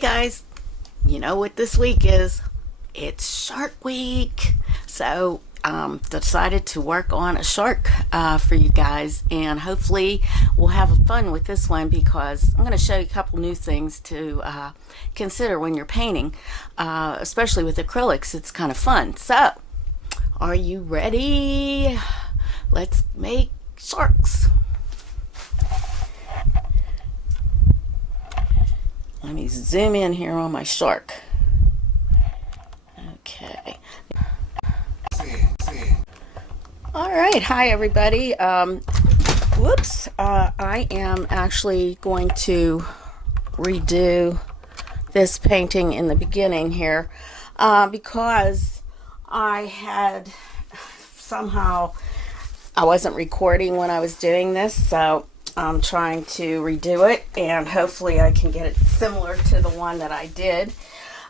guys, you know what this week is? It's Shark Week. So decided to work on a shark for you guys, and hopefully we'll have fun with this one because I'm going to show you a couple new things to consider when you're painting, especially with acrylics. It's kind of fun. So are you ready? Let's make sharks. Let me zoom in here on my shark. Okay. All right. Hi, everybody. Whoops. I am actually going to redo this painting in the beginning here because I had somehow, I wasn't recording when I was doing this, so I'm trying to redo it, and hopefully I can get it similar to the one that I did.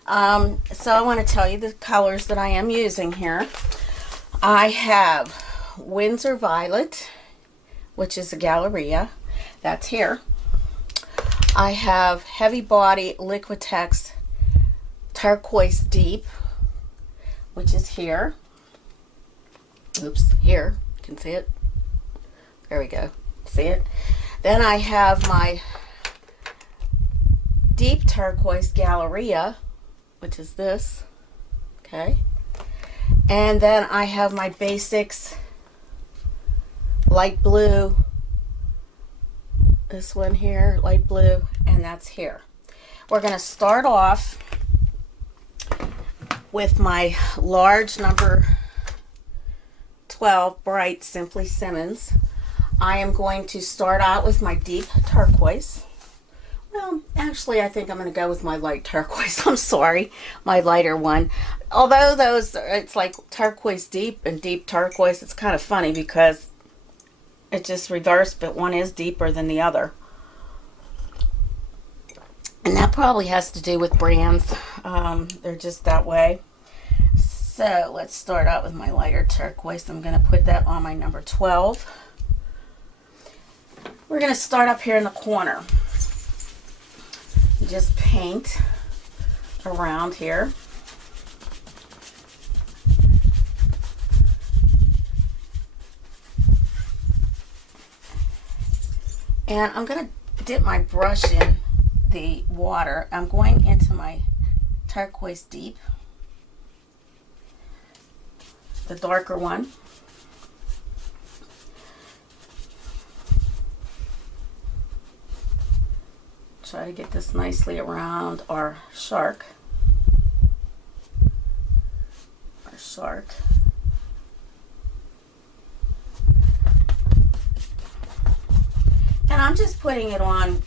So I want to tell you the colors that I am using here. I have Winsor Violet, which is a Galleria. That's here. I have Heavy Body Liquitex Turquoise Deep, which is here. Oops, here. You can see it. There we go. See it? Then I have my Deep Turquoise Galleria, which is this. Okay. And then I have my Basics Light Blue. This one here, light blue, and that's here. We're going to start off with my large number 12 Bright Simply Simmons. I am going to start out with my deep turquoise. Well, actually, I think I'm going to go with my light turquoise. I'm sorry, my lighter one. Although those, it's like turquoise deep and deep turquoise. It's kind of funny because it's just reversed, but one is deeper than the other. And that probably has to do with brands. They're just that way. So let's start out with my lighter turquoise. I'm going to put that on my number 12. We're going to start up here in the corner. Just paint around here. And I'm going to dip my brush in the water. I'm going into my turquoise deep, the darker one. Try to get this nicely around our shark. And I'm just putting it on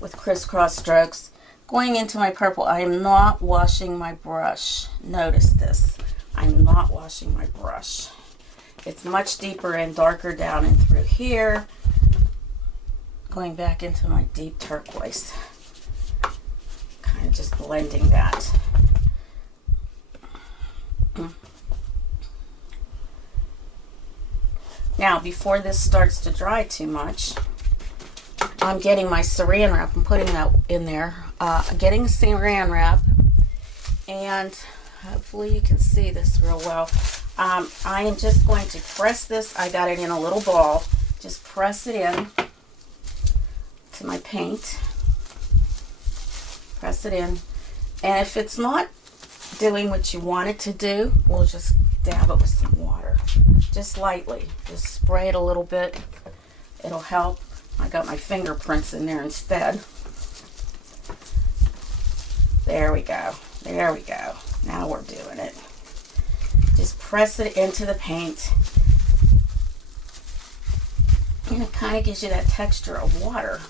with crisscross strokes. Going into my purple, I am not washing my brush. Notice this. I'm not washing my brush. It's much deeper and darker down and through here. Going back into my deep turquoise. Kind of just blending that. Now, before this starts to dry too much, I'm getting my saran wrap. I'm putting that in there. I'm getting a saran wrap, and hopefully you can see this real well. I am just going to press this. I got it in a little ball. Just press it in to my paint. Press it in. And if it's not doing what you want it to do, we'll just dab it with some water. Just lightly. Just spray it a little bit. It'll help. I got my fingerprints in there instead. There we go. There we go. Now we're doing it. Just press it into the paint. And it kind of gives you that texture of water.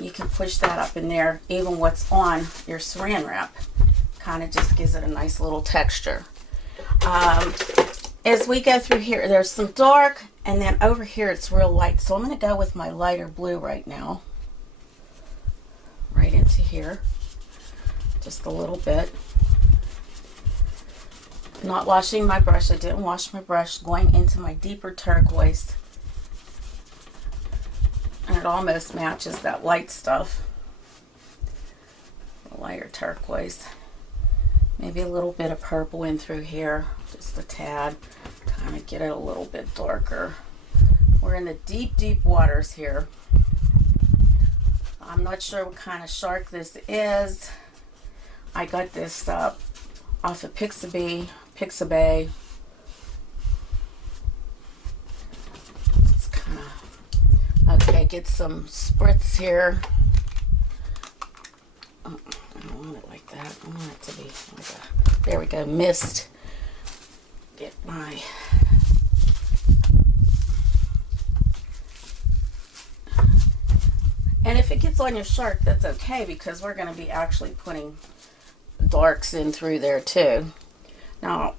You can push that up in there. Even what's on your saran wrap kind of just gives it a nice little texture. As we go through here, there's some dark, and then over here it's real light. So I'm going to go with my lighter blue right now. Right into here. Just a little bit. Not washing my brush. I didn't wash my brush. Going into my deeper turquoise. And it almost matches that light stuff. lighter turquoise. Maybe a little bit of purple in through here, just a tad. Kind of get it a little bit darker. We're in the deep, deep waters here. I'm not sure what kind of shark this is. I got this off of Pixabay. Just kind of, okay, get some spritz here. Oh, I don't want it like that. I want it to be like a, there we go, mist. Get my, and if it gets on your shark, that's okay, because we're going to be actually putting darks in through there too. Now,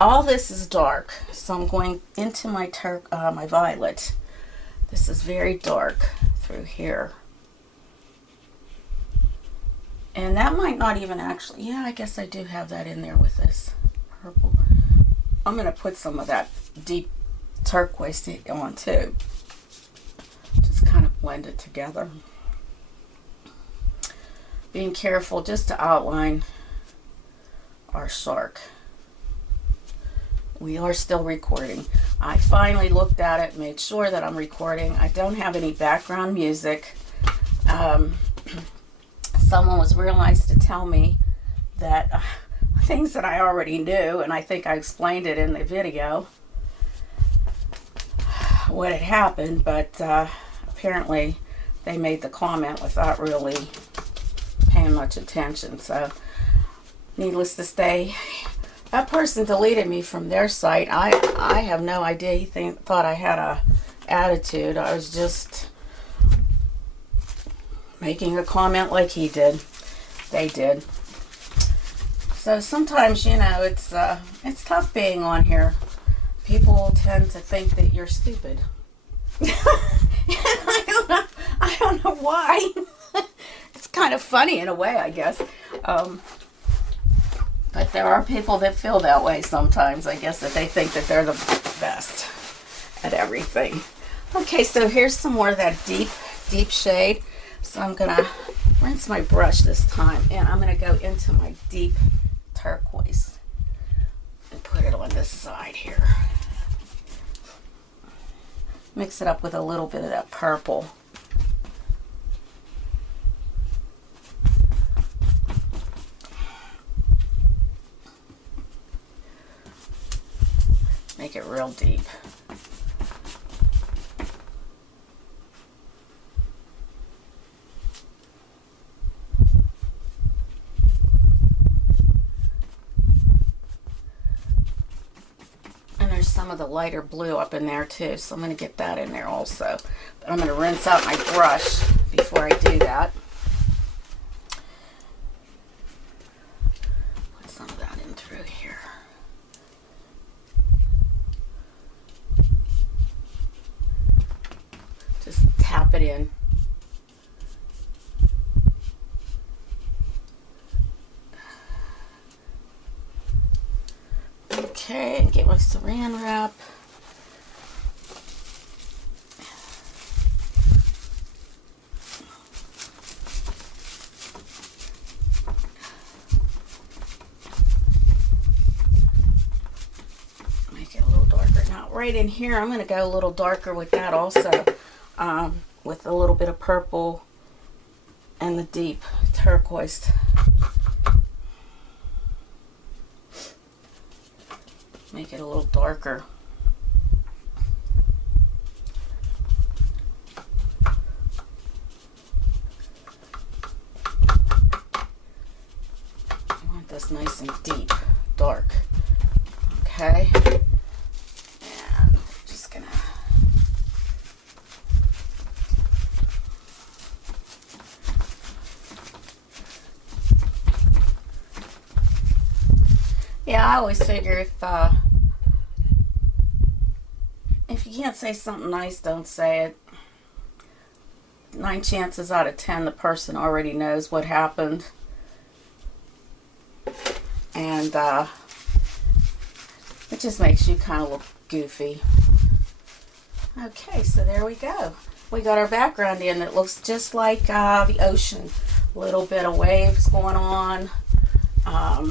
all this is dark, so I'm going into my my violet. This is very dark through here. And that might not even actually, yeah, I guess I do have that in there with this purple. I'm going to put some of that deep turquoise on too. Just kind of blend it together. Being careful just to outline our shark. We are still recording. I finally looked at it, made sure that I'm recording. I don't have any background music. Someone was real nice to tell me that things that I already knew, and I think I explained it in the video what had happened, but apparently they made the comment without really paying much attention. So needless to say, that person deleted me from their site. I have no idea. He thought I had a attitude. I was just making a comment like he did. They did. So sometimes, you know, it's tough being on here. People tend to think that you're stupid. I don't know why. It's kind of funny in a way, I guess. But there are people that feel that way sometimes. I guess that they think that they're the best at everything. Okay, so here's some more of that deep, deep shade. So I'm going to rinse my brush this time, and I'm going to go into my deep turquoise and put it on this side here. Mix it up with a little bit of that purple. Make it real deep. And there's some of the lighter blue up in there too, so I'm going to get that in there also. But I'm going to rinse out my brush before I do that. Put some of that in through here. Just tap it in. Okay, and get my saran wrap. Make it a little darker. Now, right in here, I'm going to go a little darker with that also, with a little bit of purple and the deep turquoise. Make it a little darker. I want this nice and deep, dark. Okay. And I'm just gonna yeah, I always figure if you can't say something nice, don't say it. 9 chances out of 10, the person already knows what happened. And it just makes you kind of look goofy. Okay, so there we go. We got our background in. It looks just like the ocean. A little bit of waves going on. A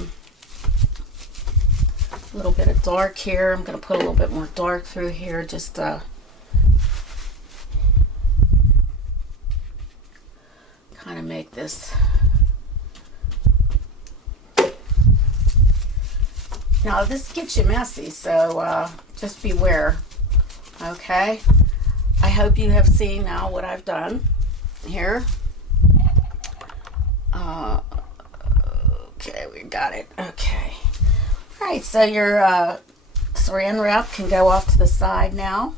little bit of dark here. I'm going to put a little bit more dark through here, just kind of make this. Now this gets you messy, so just beware. Okay, I hope you have seen now what I've done here. Okay, we got it. Okay. All right, so your saran wrap can go off to the side now.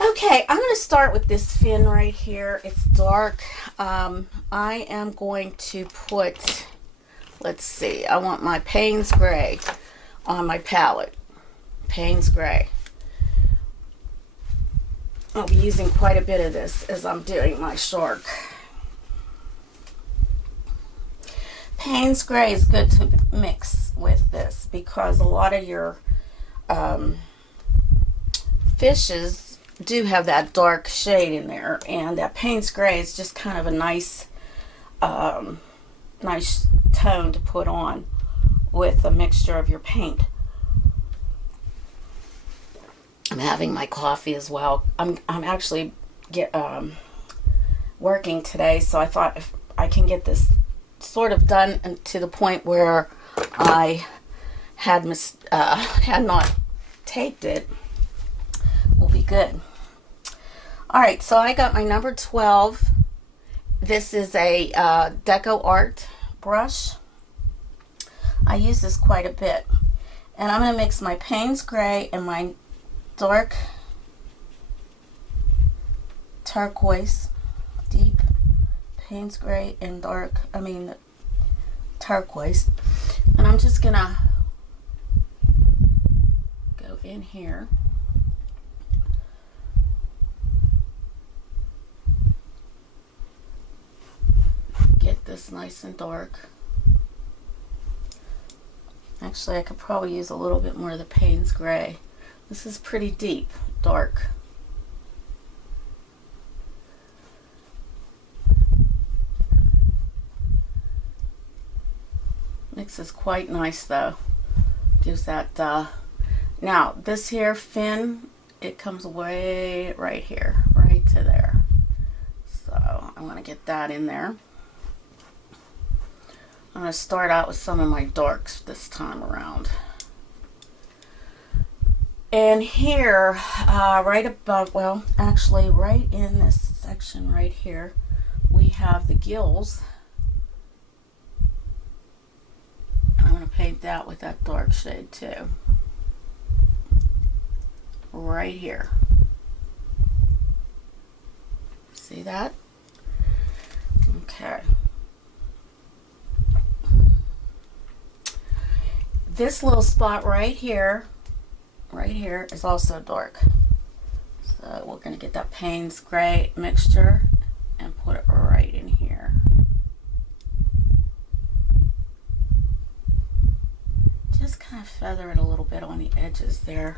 Okay, I'm going to start with this fin right here. It's dark. I am going to put, let's see, I want my Payne's Gray on my palette. Payne's Gray. I'll be using quite a bit of this as I'm doing my shark. Payne's Gray is good to mix with this because a lot of your fishes do have that dark shade in there, and that Payne's Gray is just kind of a nice nice tone to put on with a mixture of your paint. I'm having my coffee as well. I'm actually working today, so I thought if I can get this sort of done and to the point where I had not taped it, will be good. All right, so I got my number 12. This is a Deco Art brush. I use this quite a bit, and I'm going to mix my Payne's Gray and my dark turquoise, deep Payne's Gray and dark, turquoise, and I'm just gonna go in here get this nice and dark. Actually, I could probably use a little bit more of the Payne's Gray. This is pretty deep, dark. Mixes quite nice though. Gives that, now this here fin, it comes way right here, right to there. So I want to get that in there. I'm going to start out with some of my darks this time around. And here, right above, well, actually right in this section right here, we have the gills. I'm going to paint that with that dark shade too. Right here. See that? Okay. This little spot right here is also dark. So we're going to get that Payne's Gray mixture and put it right in here. Just kind of feather it a little bit on the edges there.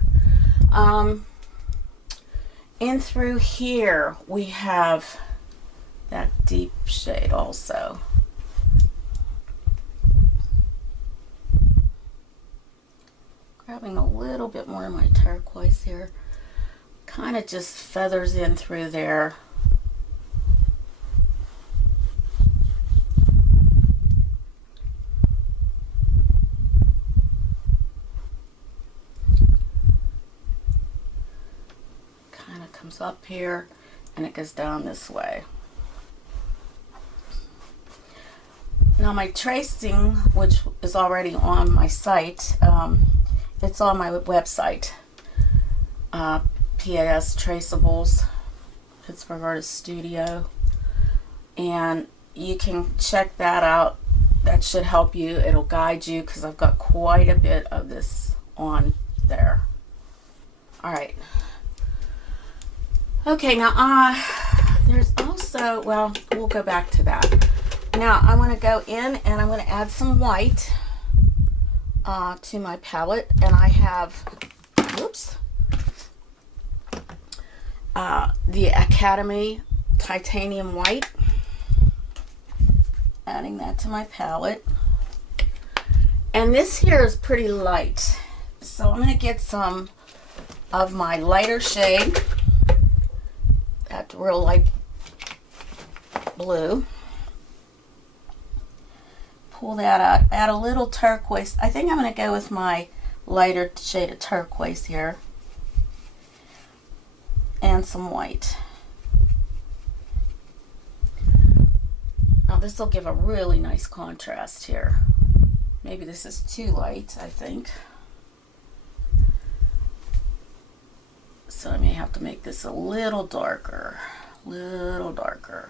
In through here we have that deep shade also. Grabbing a little bit more of my turquoise here. Kind of just feathers in through there. Kind of comes up here and it goes down this way. Now my tracing, which is already on my site, it's on my website, PAS Traceables, Pittsburgh Artist Studio, and you can check that out. That should help you. It'll guide you because I've got quite a bit of this on there. All right. Okay, now there's also, well, we'll go back to that. Now I want to go in and I'm going to add some white to my palette, and I have, whoops, the Academy Titanium White. Adding that to my palette. And this here is pretty light. So I'm going to get some of my lighter shade, that real light blue. Pull that out, add a little turquoise. I think I'm going to go with my lighter shade of turquoise here. And some white. Now this will give a really nice contrast here. Maybe this is too light, I think. So I may have to make this a little darker. Little darker.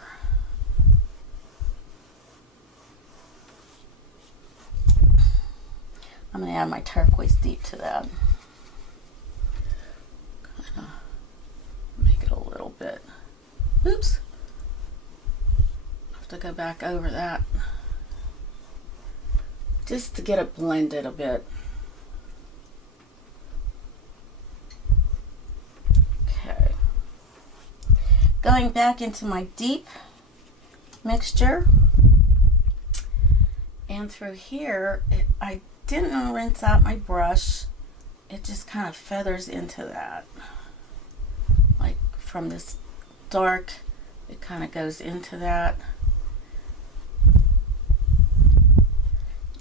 I'm going to add my turquoise deep to that. Kind of make it a little bit. Oops. I have to go back over that. Just to get it blended a bit. Okay. Going back into my deep mixture. And through here, I didn't rinse out my brush. It just kind of feathers into that. Like from this dark, it kind of goes into that.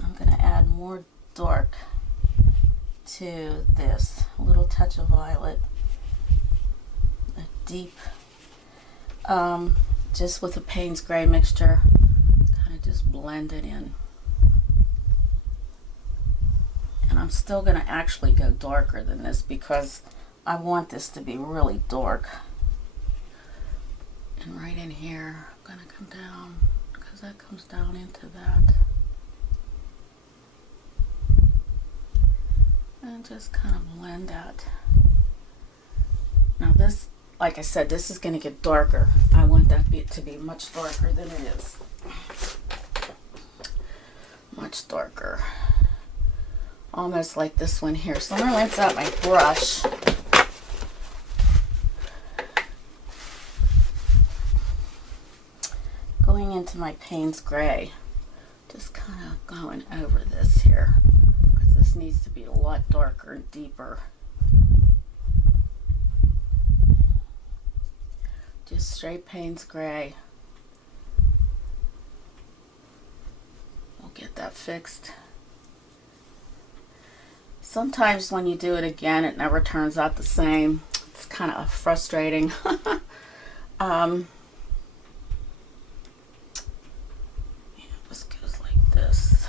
I'm going to add more dark to this. A little touch of violet. A deep, just with a Payne's Gray mixture, kind of just blend it in. And I'm still going to actually go darker than this because I want this to be really dark. And right in here, I'm going to come down because that comes down into that. And just kind of blend that. Now this, like I said, this is going to get darker. I want that to be much darker than it is. Much darker. Almost like this one here. So I'm going to rinse out my brush. Going into my Payne's Gray. Just kind of going over this here. Because this needs to be a lot darker and deeper. Just straight Payne's Gray. We'll get that fixed. Sometimes when you do it again, it never turns out the same. It's kind of frustrating. Yeah, this goes like this.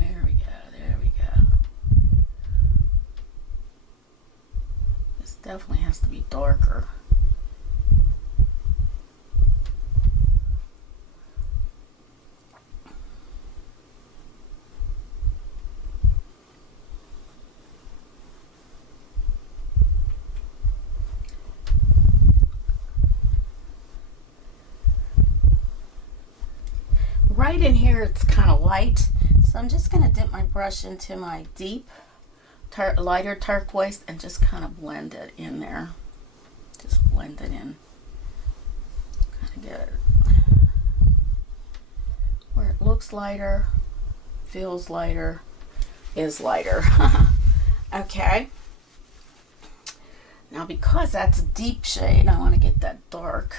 There we go, there we go. This definitely has to be darker. Right in here it's kind of light, so I'm just going to dip my brush into my deep lighter turquoise and just kind of blend it in there. Just blend it in. Kind of get it where it looks lighter, feels lighter, is lighter. Okay. Now because that's a deep shade, I want to get that dark.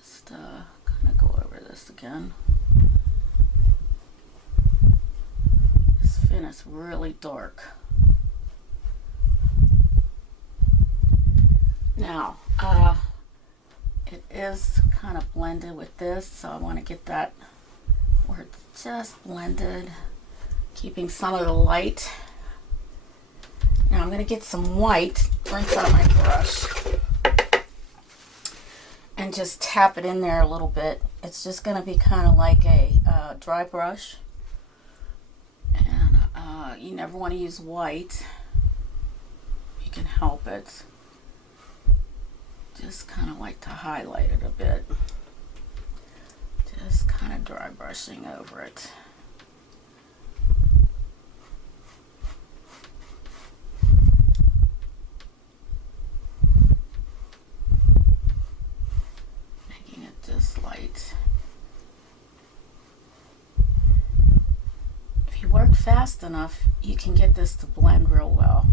Just kind of go over this again. And it's really dark. Now, it is kind of blended with this, so I want to get that where it's just blended, keeping some of the light. Now I'm going to get some white, rinse out my brush, and just tap it in there a little bit. It's just going to be kind of like a dry brush. And you never want to use white. You can help it. Just kind of like to highlight it a bit. Just kind of dry brushing over it. fast enough, you can get this to blend real well.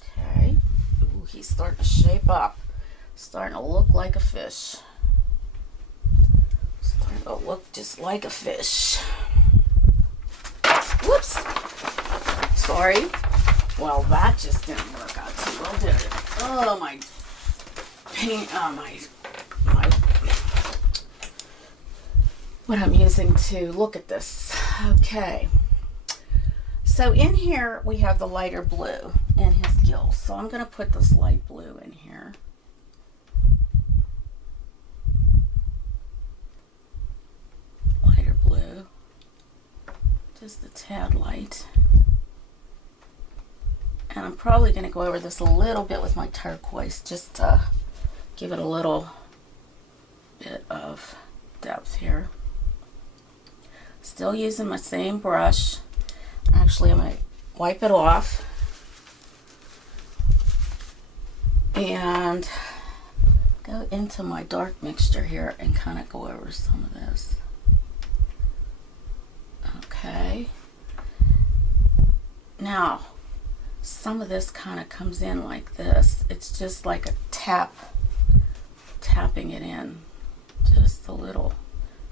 Okay. Ooh, he's starting to shape up. Starting to look like a fish. Starting to look just like a fish. Whoops. Sorry. Well, that just didn't work out too well, did it? Oh, my paint, what I'm using to look at this. Okay. So in here, we have the lighter blue in his gills. So I'm going to put this light blue in here. Lighter blue. Just a tad light. And I'm probably going to go over this a little bit with my turquoise just to give it a little bit of depth here. Still using my same brush. Actually, I'm going to wipe it off and go into my dark mixture here and kind of go over some of this. Okay. Now, some of this kind of comes in like this. It's just like a tapping it in. Just a little,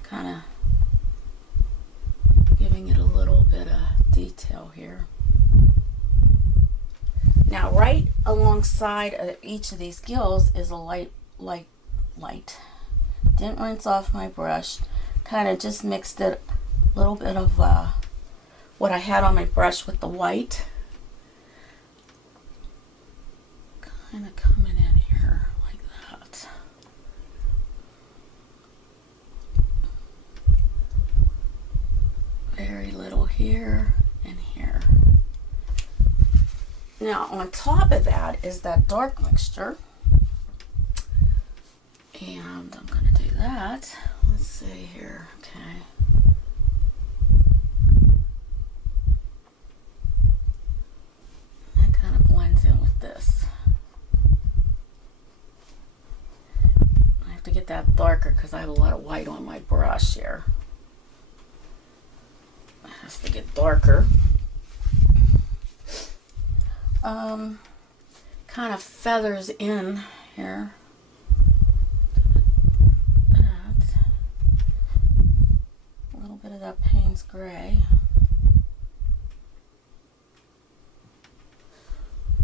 kind of giving it a little bit of detail here. Now, right alongside of each of these gills is a light. Didn't rinse off my brush. Kind of just mixed it, a little bit of what I had on my brush with the white. Kind of coming in here like that. Very little here and here. Now on top of that is that dark mixture. And I'm going to do that. Let's see here. Okay. That kind of blends in with this. To get that darker because I have a lot of white on my brush here. It has to get darker. Kind of feathers in here. That. A little bit of that Payne's gray.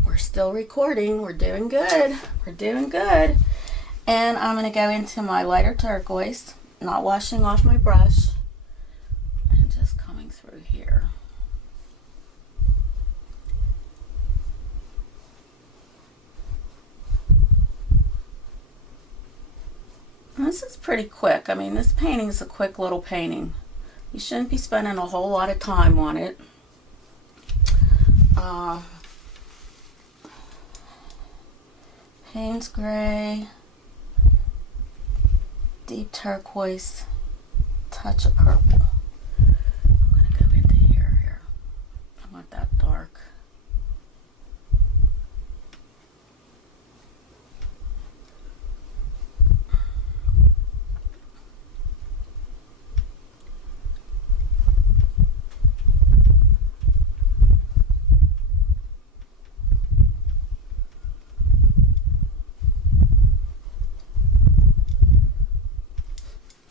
We're still recording. We're doing good. We're doing good. And I'm going to go into my lighter turquoise, not washing off my brush, and just coming through here. And this is pretty quick. I mean, this painting is a quick little painting. You shouldn't be spending a whole lot of time on it. Payne's gray. Deep turquoise, touch of purple. I'm going to go into here. I want that dark.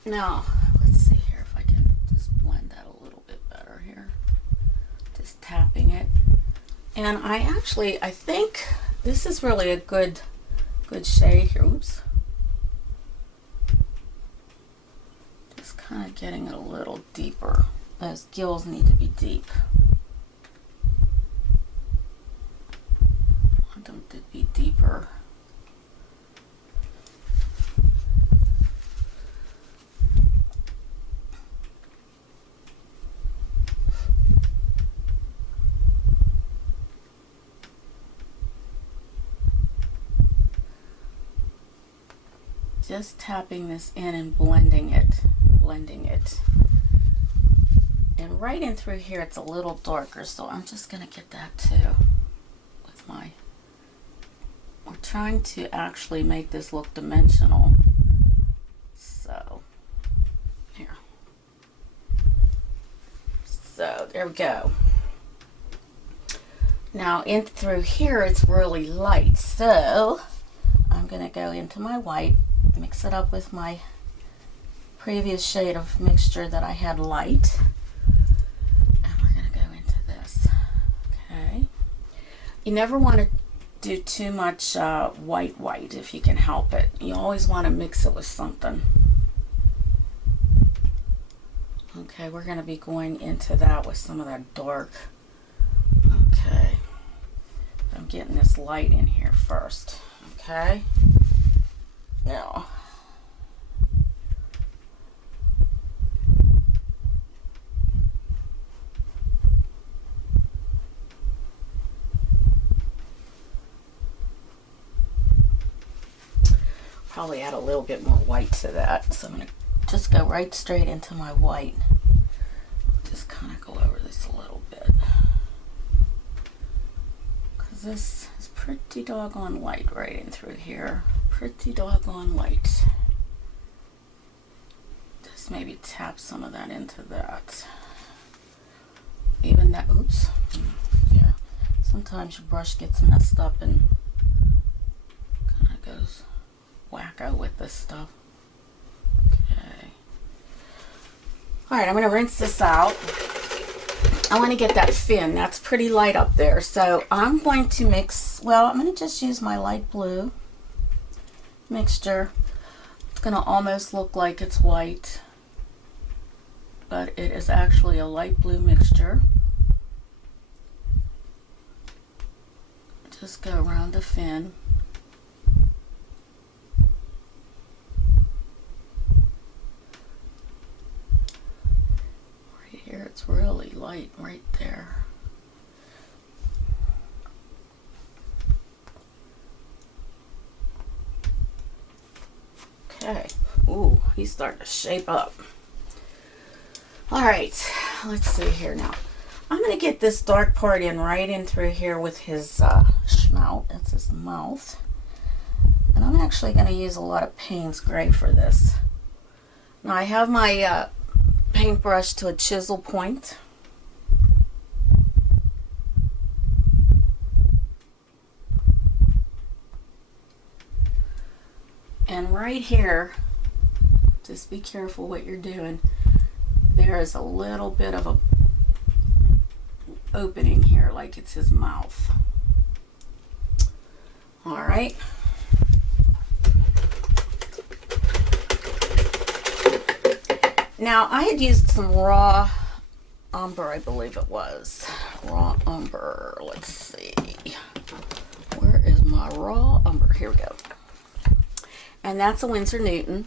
Now, let's see here if I can just blend that a little bit better here. Just tapping it. And I think this is really a good shade here. Oops. Just kind of getting it a little deeper. Those gills need to be deep. I want them to be deeper. Just tapping this in and blending it. And right in through here it's a little darker, so I'm just going to get that too with my, we're trying to actually make this look dimensional. So here. So there we go. Now in through here it's really light, so I'm going to go into my white, mix it up with my previous shade of mixture that I had light, and we're going to go into this. Okay. You never want to do too much white if you can help it. You always want to mix it with something. Okay, we're going to be going into that with some of that dark. Okay. I'm getting this light in here first. Okay. Now, probably add a little bit more white to that. So I'm going to just go right straight into my white. Just kind of go over this a little bit. Because this is pretty doggone light right in through here. Pretty doggone light. Just maybe tap some of that into that. Even that, oops. Yeah. Sometimes your brush gets messed up and kind of goes wacko with this stuff. Okay. Alright, I'm going to rinse this out. I want to get that fin. That's pretty light up there. So I'm going to mix, well, I'm going to just use my light blue mixture. It's going to almost look like it's white, but it is actually a light blue mixture. Just go around the fin. Right here, it's really light right there. Okay. Ooh, he's starting to shape up. All right, let's see here now. I'm going to get this dark part in right in through here with his schnout. That's his mouth. And I'm actually going to use a lot of Payne's Gray for this. Now I have my paintbrush to a chisel point. And right here, just be careful what you're doing. There is a little bit of a opening here, like it's his mouth. All right. Now I had used some raw umber, I believe it was. Raw umber. Let's see. Where is my raw umber? Here we go. And that's a Winsor Newton.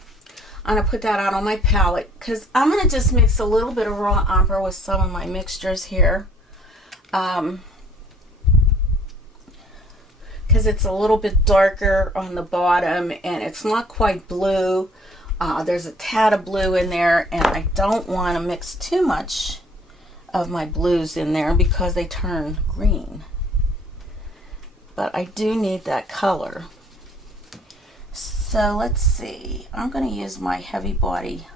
I'm going to put that out on my palette because I'm going to just mix a little bit of raw umber with some of my mixtures here. Because it's a little bit darker on the bottom and it's not quite blue. There's a tad of blue in there, and I don't want to mix too much of my blues in there because they turn green. But I do need that color. So let's see. I'm going to use my heavy body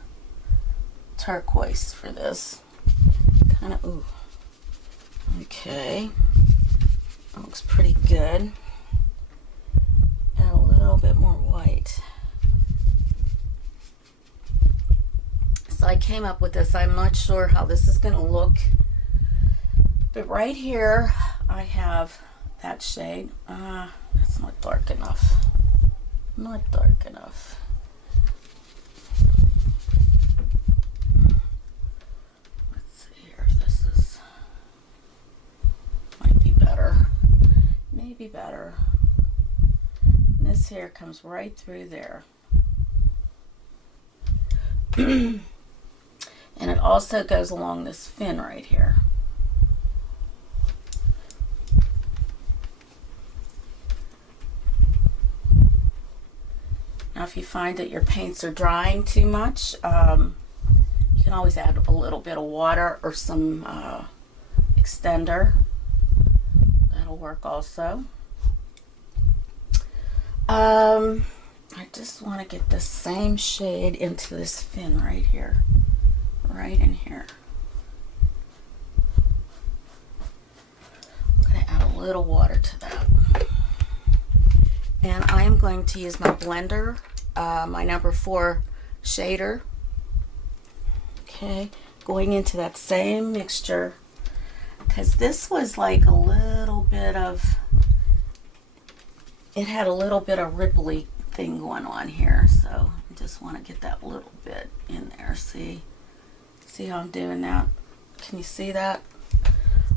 turquoise for this. Kind of, ooh. Okay. Looks pretty good. Add a little bit more white. So I came up with this. I'm not sure how this is going to look. But right here, I have that shade. That's not dark enough. Not dark enough. Let's see here if this is, might be better. Maybe better. And this here comes right through there. And it also goes along this fin right here. Now if you find that your paints are drying too much, you can always add a little bit of water or some extender. That'll work also. I just want to get the same shade into this fin right here. Right in here. little water to that. And I am going to use my blender, my number 4 shader. Okay, going into that same mixture, because this was like a little bit of, it had a little bit of ripply thing going on here, so I just want to get that little bit in there. See how I'm doing that? Can you see that?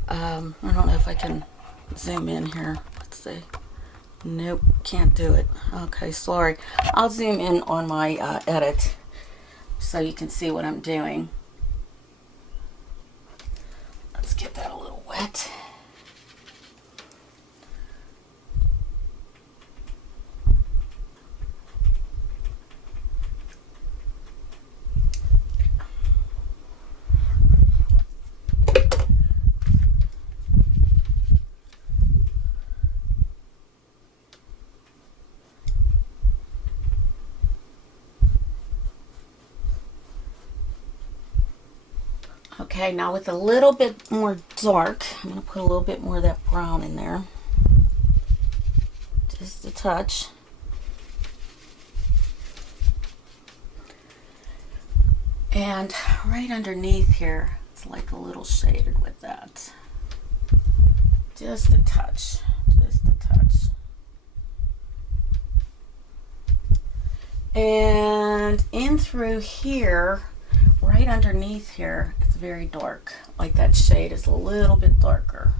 I don't know if I can zoom in here. Let's see. Nope, can't do it. Okay, sorry. I'll zoom in on my edit so you can see what I'm doing. Let's get that a little wet. Okay, now with a little bit more dark, I'm going to put a little bit more of that brown in there. Just a touch. And right underneath here, it's like a little shaded with that. Just a touch. Just a touch. And in through here, right underneath here, it's very dark. Like that shade is a little bit darker.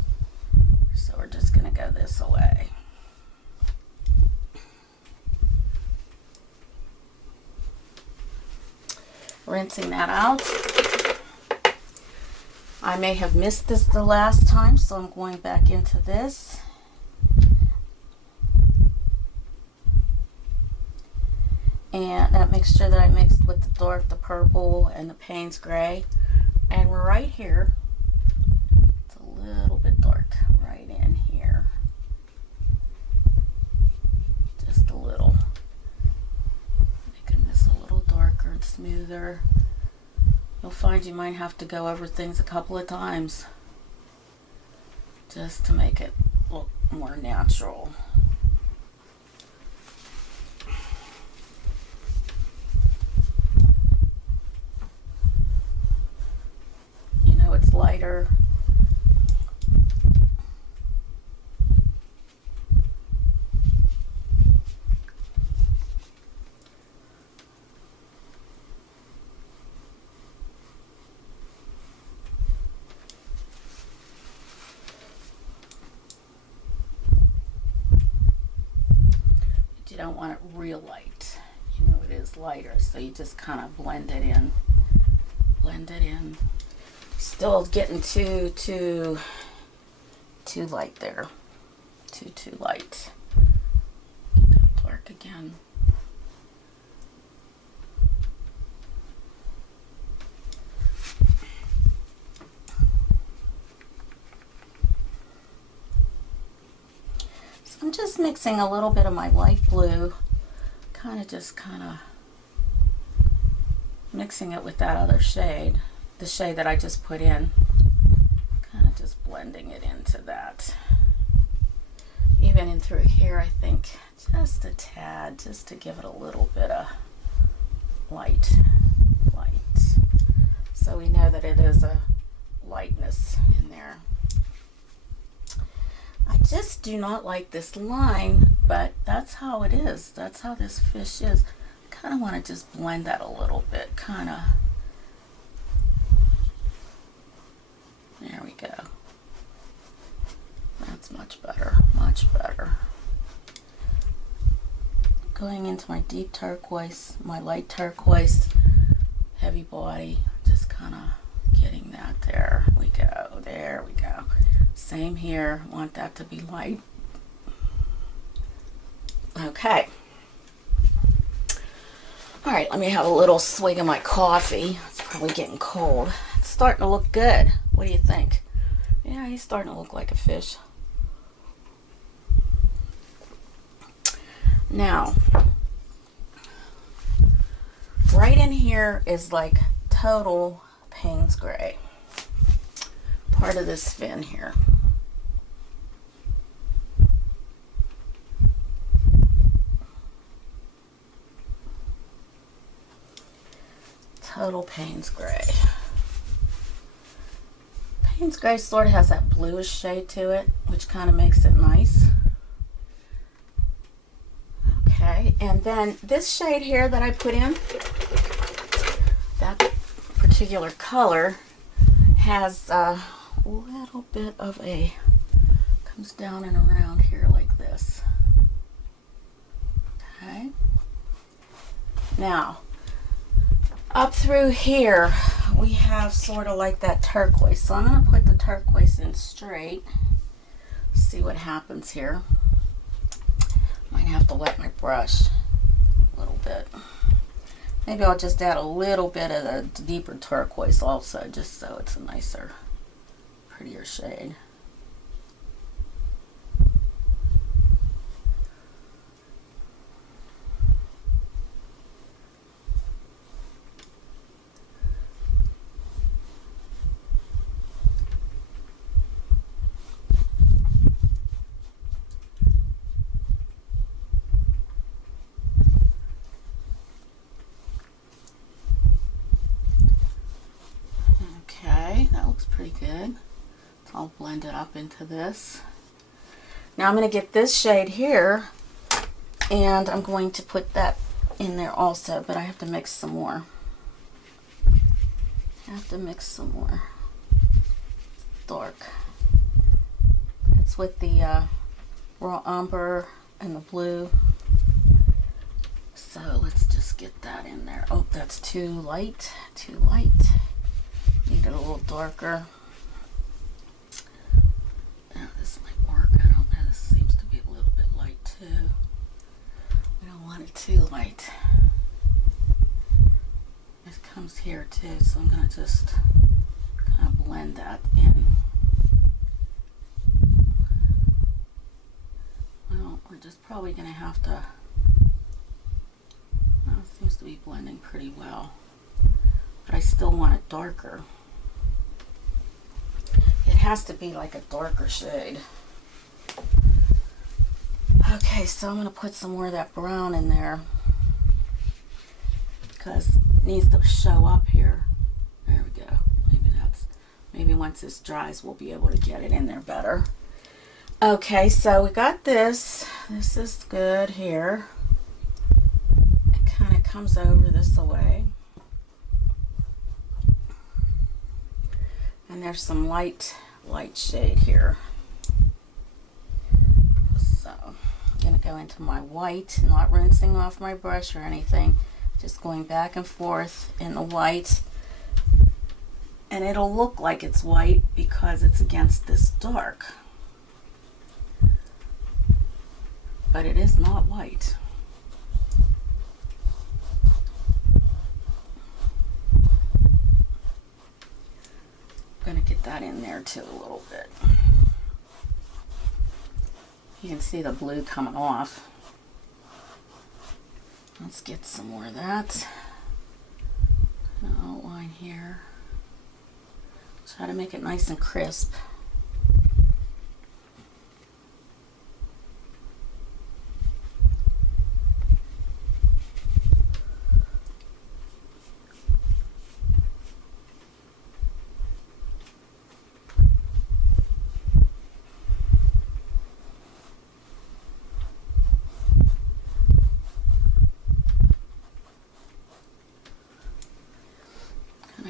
So we're just going to go this way. Rinsing that out. I may have missed this the last time, so I'm going back into this. And that mixture that I mixed with the dark, the purple, and the Payne's gray. And right here, it's a little bit dark right in here. Just a little. Making this a little darker and smoother. You'll find you might have to go over things a couple of times just to make it look more natural. It's lighter. You don't want it real light. You know it is lighter, so you just kind of blend it in. Blend it in. Still getting too light there. Too light. Get that dark again. So I'm just mixing a little bit of my light blue, kind of mixing it with that other shade. The shade that I just put in, kind of just blending it into that. Even in through here, I think just a tad, just to give it a little bit of light. So we know that it is a lightness in there. I just do not like this line, but that's how it is. That's how this fish is. I kind of want to just blend that a little bit, kind of. There we go. That's much better, much better. Going into my deep turquoise, my light turquoise, heavy body, just kind of getting that. There we go, there we go. Same here, want that to be light. Okay. All right, let me have a little swig of my coffee. It's probably getting cold. It's starting to look good. What do you think? Yeah, he's starting to look like a fish. Now, right in here is like total Payne's gray. Part of this fin here. total Payne's Gray. Payne's Gray sort of has that bluish shade to it, which kind of makes it nice. Okay, and then this shade here that I put in, that particular color has a little bit of a, comes down and around here like this. Okay. Now, up through here, we have sort of like that turquoise. So I'm going to put the turquoise in straight. See what happens here. Might have to wet my brush a little bit. Maybe I'll just add a little bit of the deeper turquoise also, just so it's a nicer, prettier shade. Pretty good. It's all blended up into this. Now I'm going to get this shade here and I'm going to put that in there also, but I have to mix some more. It's dark. It's with the raw umber and the blue. So let's just get that in there. Oh, that's too light. Need it a little darker. Now this might work. I don't know. This seems to be a little bit light too. We don't want it too light. It comes here too, so I'm going to just kind of blend that in. Well, we're just probably going to have to. Well, it seems to be blending pretty well, but I still want it darker. It has to be like a darker shade. Okay, so I'm going to put some more of that brown in there because it needs to show up here. There we go. Maybe once this dries we'll be able to get it in there better. Okay, so we got this. This is good here. It kind of comes over this way. And there's some light shade here. So I'm going to go into my white, not rinsing off my brush or anything, just going back and forth in the white. And it'll look like it's white because it's against this dark. But it is not white. I'm going to get that in there too a little bit. You can see the blue coming off. Let's get some more of that. An outline here. Try to make it nice and crisp.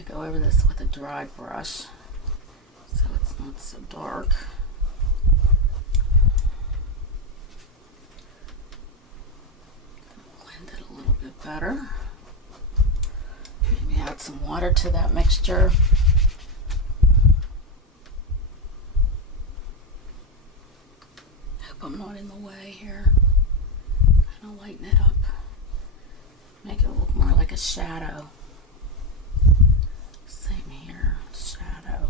Go over this with a dry brush so it's not so dark. Blend it a little bit better. Maybe add some water to that mixture. Hope I'm not in the way here. Kind of lighten it up. Make it look more like a shadow. Same here, shadow.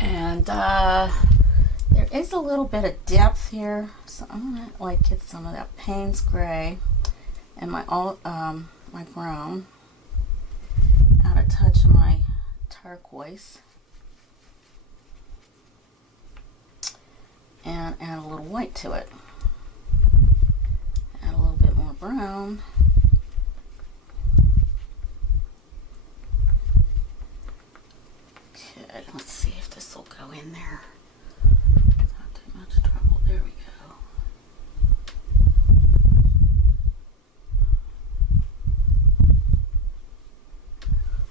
And there is a little bit of depth here, so I'm gonna like get some of that Payne's Gray and my brown. Add a touch of my turquoise, and add a little white to it. Add a little bit more brown. Okay, let's see if this will go in there. Not too much trouble. There we go.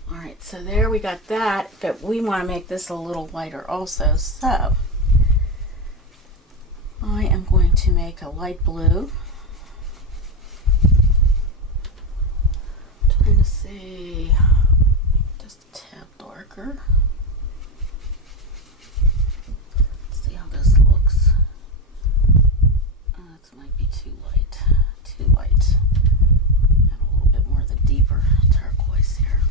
Alright, so there we got that, but we want to make this a little lighter also, so I am going to make a light blue. Trying to see, just a tad darker. Let's see how this looks. This might be too light. Too light. And a little bit more of the deeper turquoise here.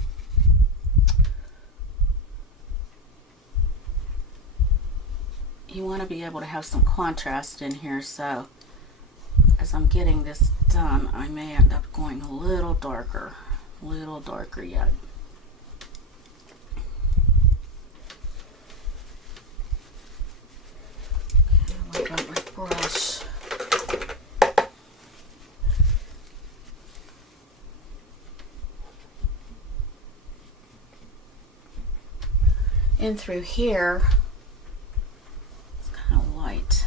You want to be able to have some contrast in here, so as I'm getting this done, I may end up going a little darker yet. Okay, I'll get my brush. In through here, it's kind of light.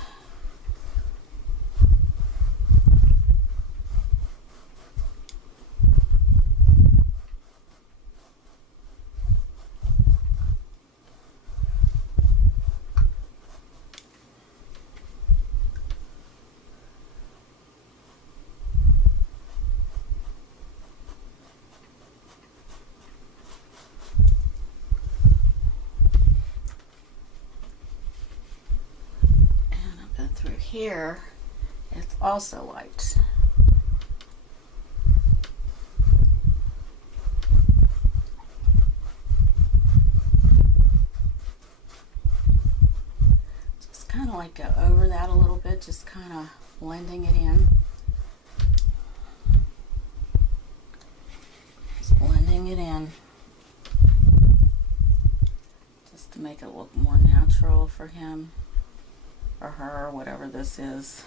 Here, it's also light. Just kind of like go over that a little bit, just kind of blending it in. Just blending it in. Just to make it look more natural for him. Or her, whatever this is.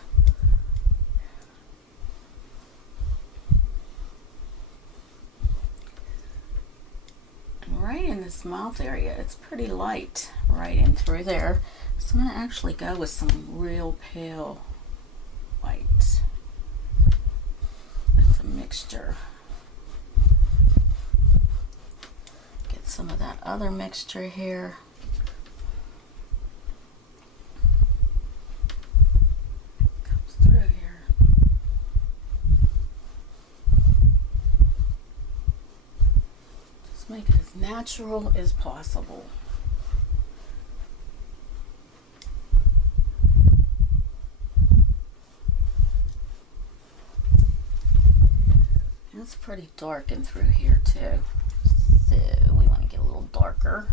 And right in this mouth area, it's pretty light right in through there. So I'm going to actually go with some real pale white. It's a mixture. Get some of that other mixture here. Make it as natural as possible. And it's pretty dark in through here too, so we want to get a little darker.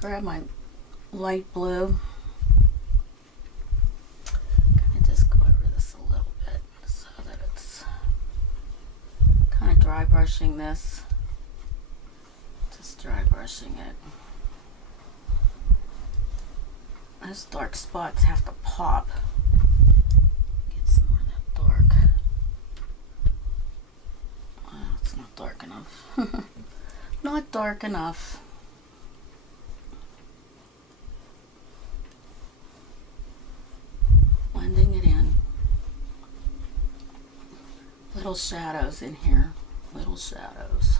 Grab my light blue. Kind of just go over this a little bit so that it's kind of dry brushing this. Just dry brushing it. Those dark spots have to pop. Get some more of that dark. Well, it's not dark enough. Not dark enough. Blending it in. A little little shadows in here, little shadows.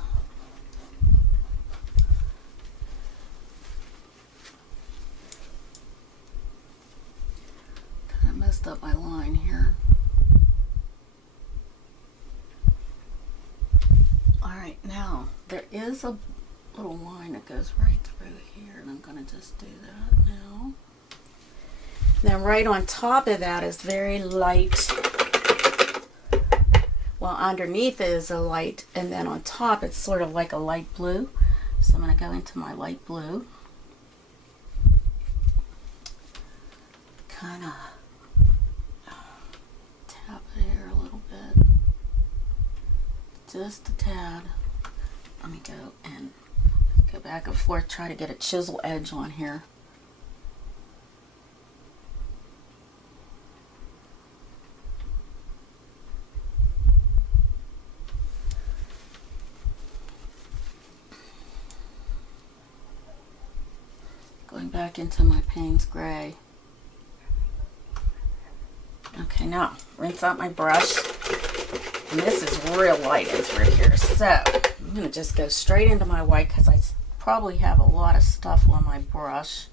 Kind of messed up my line here. Alright, now there is a little line that goes right through here, and I'm going to just do that now. Now right on top of that is very light, well, underneath is a light, and then on top it's sort of like a light blue. So I'm going to go into my light blue, kind of tap it here a little bit, just a tad. Let me go and go back and forth, try to get a chisel edge on here. Going back into my Payne's Gray. Okay, now rinse out my brush. And this is real light in through here. So I'm going to just go straight into my white because I probably have a lot of stuff on my brush.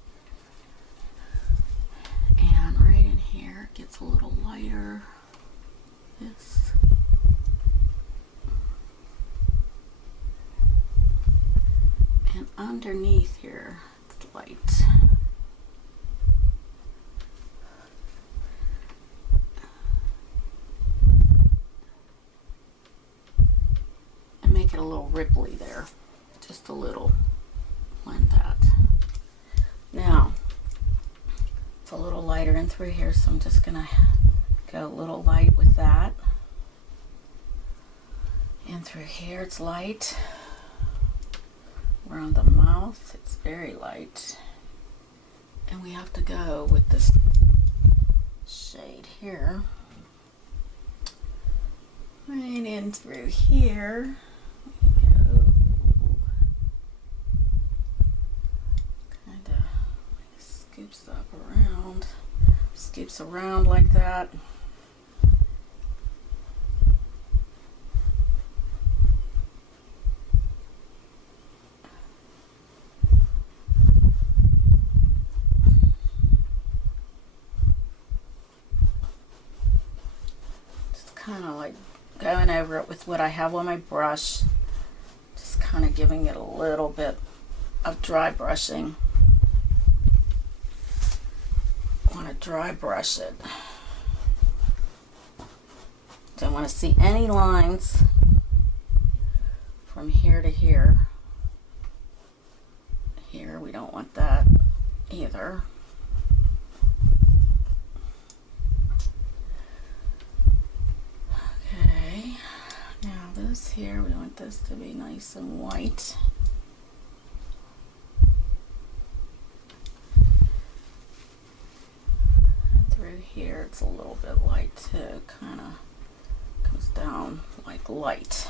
And right in here it gets a little lighter. This. And underneath here, it's light. And make it a little ripply there. Just a little. Blend that. Now, it's a little lighter in through here, so I'm just going to go a little light with that. In through here, it's light. Around the mouth, it's very light. And we have to go with this shade here. Right in through here. Go. Kind of scoops up around. Scoops around like that. Kind of like going over it with what I have on my brush, just kind of giving it a little bit of dry brushing. Want to dry brush it. Don't want to see any lines from here to here. Here we don't want that either. This here, we want this to be nice and white. And through here, it's a little bit light too, kind of comes down like light.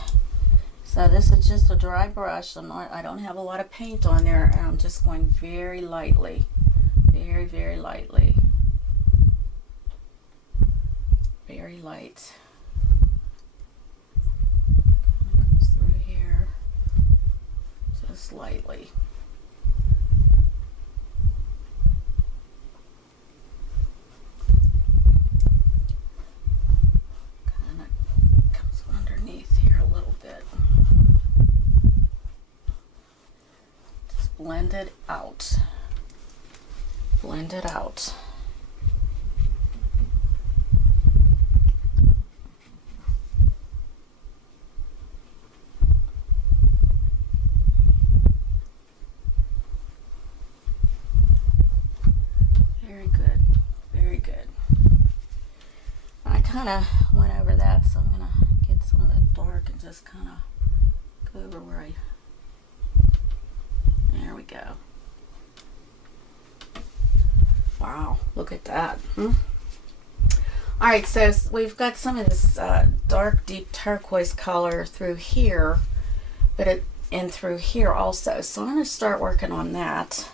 So this is just a dry brush. I don't have a lot of paint on there, and I'm just going very lightly, very, very lightly, very light. Slightly. Kind of comes underneath here a little bit. Just blend it out. Blend it out. Kind of went over that, so I'm gonna get some of that dark and just kind of go over where I. There we go. Wow, look at that. All right, so we've got some of this dark, deep turquoise color through here, but and through here also. So I'm gonna start working on that.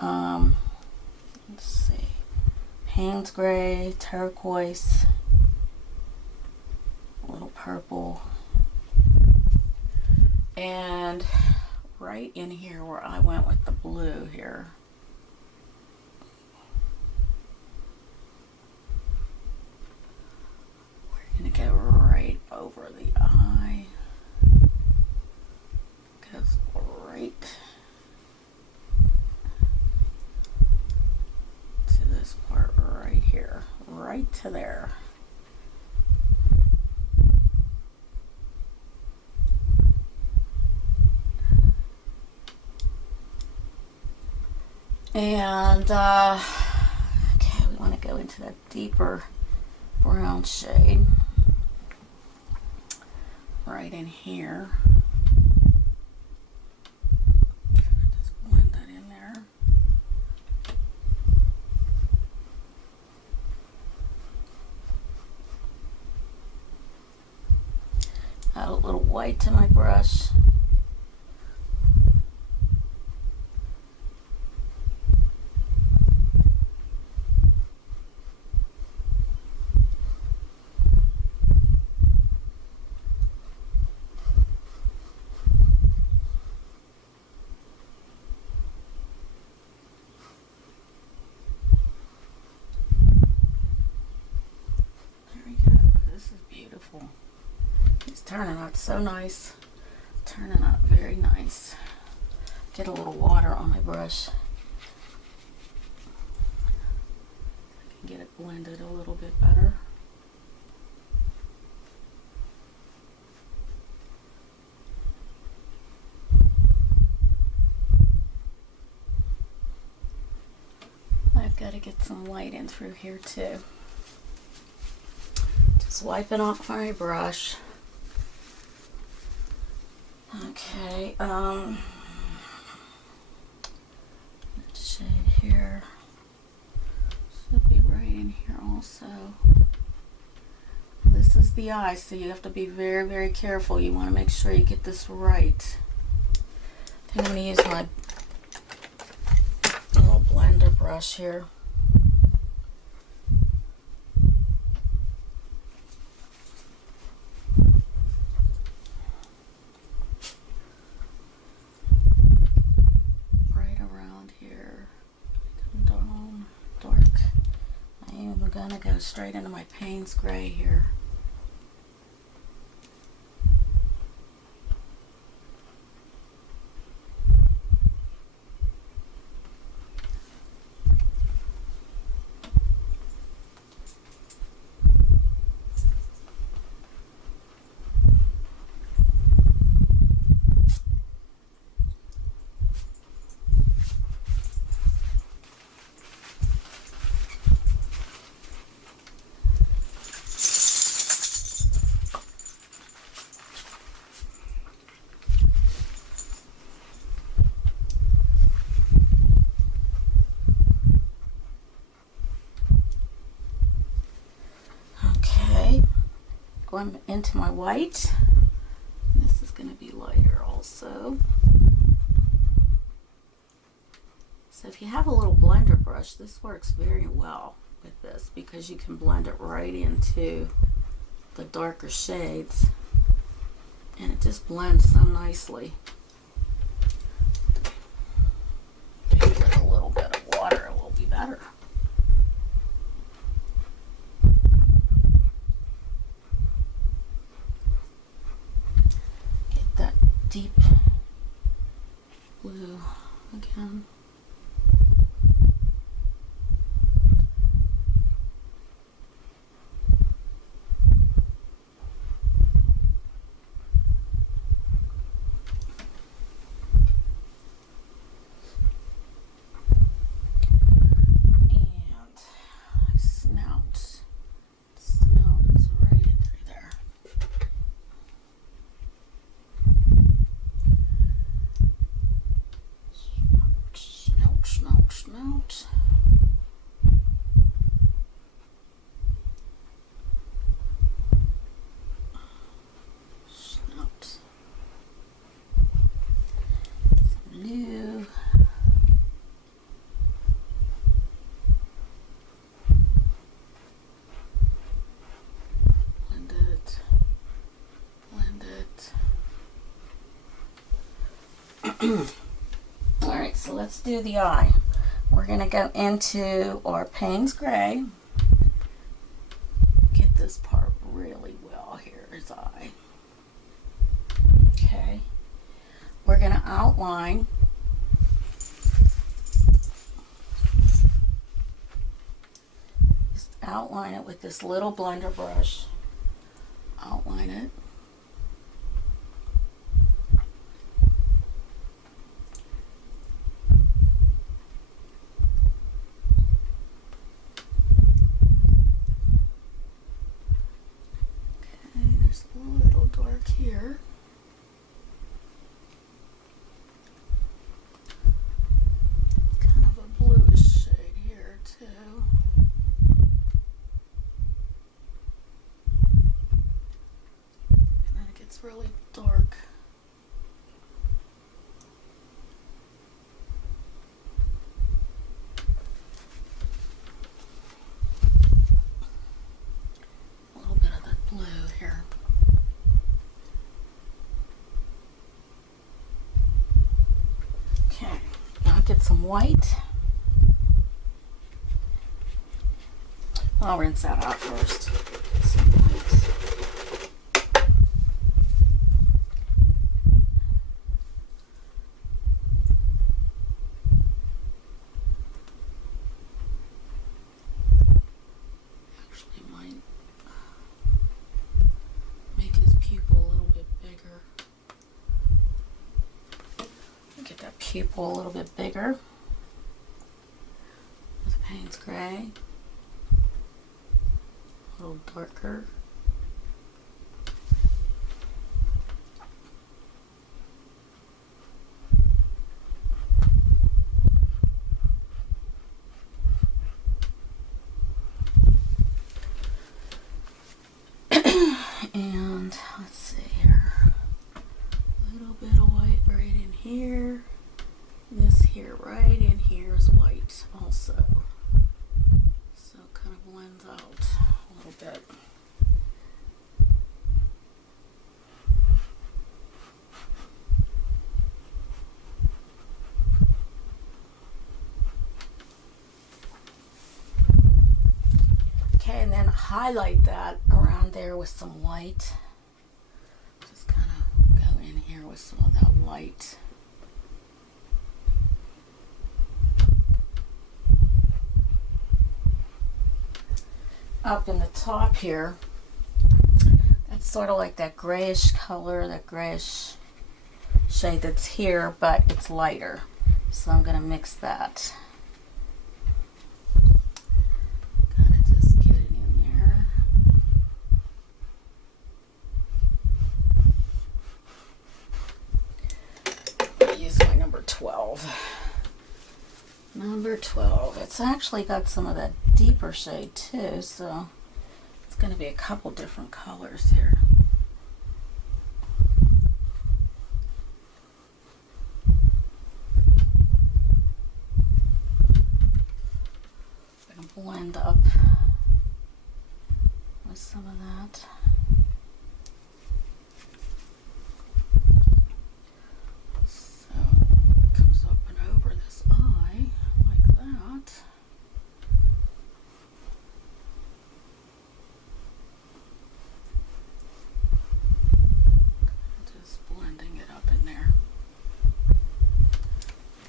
Let's see, Payne's Gray, turquoise. A little purple. And right in here where I went with the blue here, we're going to go right over the eye. Goes right to this part right here, right to there. And okay, we want to go into that deeper brown shade right in here. Just blend that in there. Add a little white to my brush. It's turning out so nice. Turning out very nice. Get a little water on my brush. I can get it blended a little bit better. I've got to get some light in through here too. Just wiping off my brush. Okay, shade here should be right in here also. This is the eye, so you have to be very, very careful. You want to make sure you get this right. I think I'm going to use my little blender brush here. Go straight into my Payne's gray here. Going into my white. This is going to be lighter also. So if you have a little blender brush, this works very well with this because you can blend it right into the darker shades and it just blends so nicely. Maybe with a little bit of water it will be better. Deep blue again. Alright, so let's do the eye. We're going to go into our Payne's Gray. Get this part really well here, his eye. Okay. We're going to outline. Just outline it with this little blender brush. Outline it. Here. Kind of a bluish shade here too. And then it gets really dark. A little bit of that blue here. Get some white. I'll rinse that out first. Some white. Actually, might make his pupil a little bit bigger. Get that pupil a little bit bigger with Payne's Gray, a little darker. And let's see here, a little bit of white right in here. This here, right in here is white also. So it kind of blends out a little bit. Okay, and then highlight that around there with some white. Just kind of go in here with some of that white. Up in the top here, that's sort of like that grayish color, that grayish shade that's here, but it's lighter. So I'm going to mix that. Kind of just get it in there. I use my number 12. Number 12. It's actually got some of that deeper shade too, so it's going to be a couple different colors here. I can blend up with some of that. So it comes up and over this eye like that. Blending it up in there.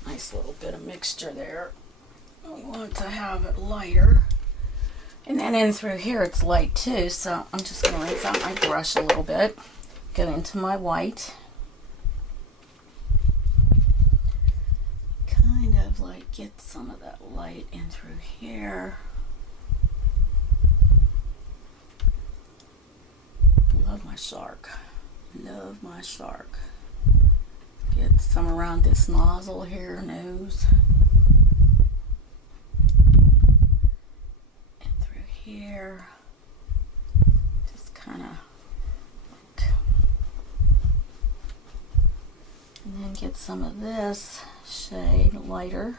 Nice little bit of mixture there. We want to have it lighter. And then in through here it's light too, so I'm just going to rinse out my brush a little bit. Go into my white. Kind of like get some of that light in through here. Love my shark. Love my shark. Get some around this nozzle here, nose. And through here. Just kind of like. And then get some of this shade, lighter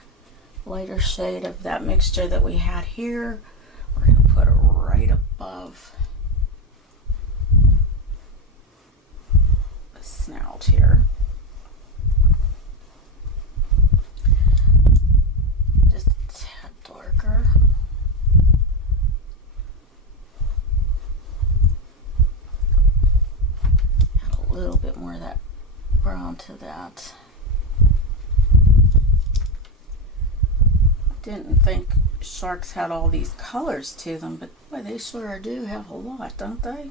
shade of that mixture that we had here. We're going to put it right above snout here. into that. I didn't think sharks had all these colors to them, but boy, they sure do have a lot, don't they?